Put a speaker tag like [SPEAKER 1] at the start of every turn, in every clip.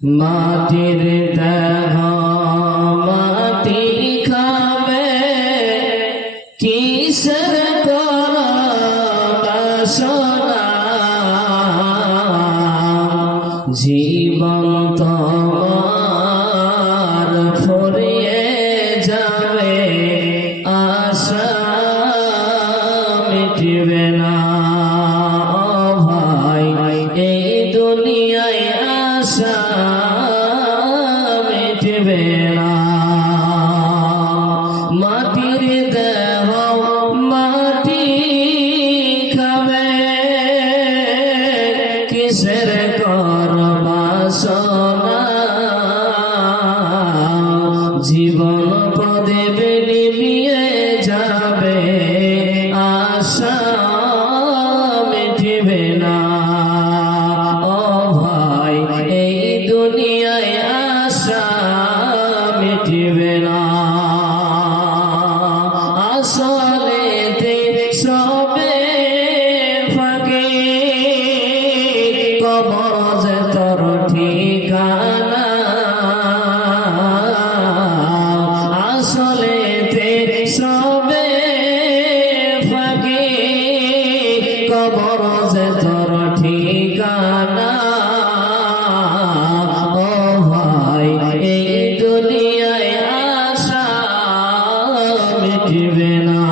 [SPEAKER 1] মাটির দেহ মাটি খাবে কিসের জীবন তোমার ফুরিয়ে আশা মিটবে না। মাটির দেহ মাটি খাবে কিসের কর বাসনা আসলে সবে ফাঁকে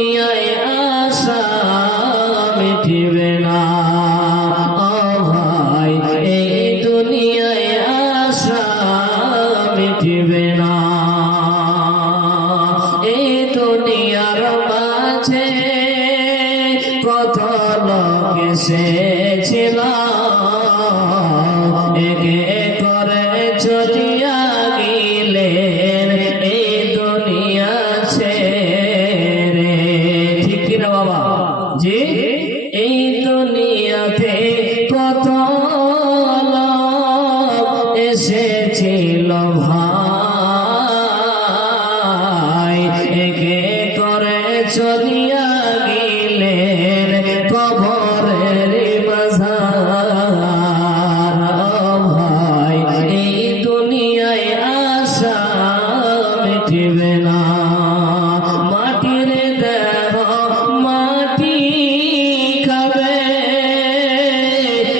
[SPEAKER 1] দুনিয়ায় না। ভাই এই দুনিয়ায় আশা মিটবে না। এই দুনিয়ার মাঝে কত লোক এসেছিল। এসেছিল ভাই। একে করে চলিয়া গিলে কবরের মাঝার ভাই, এই দুনিয়ায় আশা মিটিবে না। মাটির দেহ মাটি খাবে,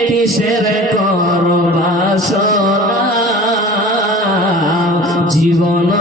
[SPEAKER 1] কিসের করবাসন জীবন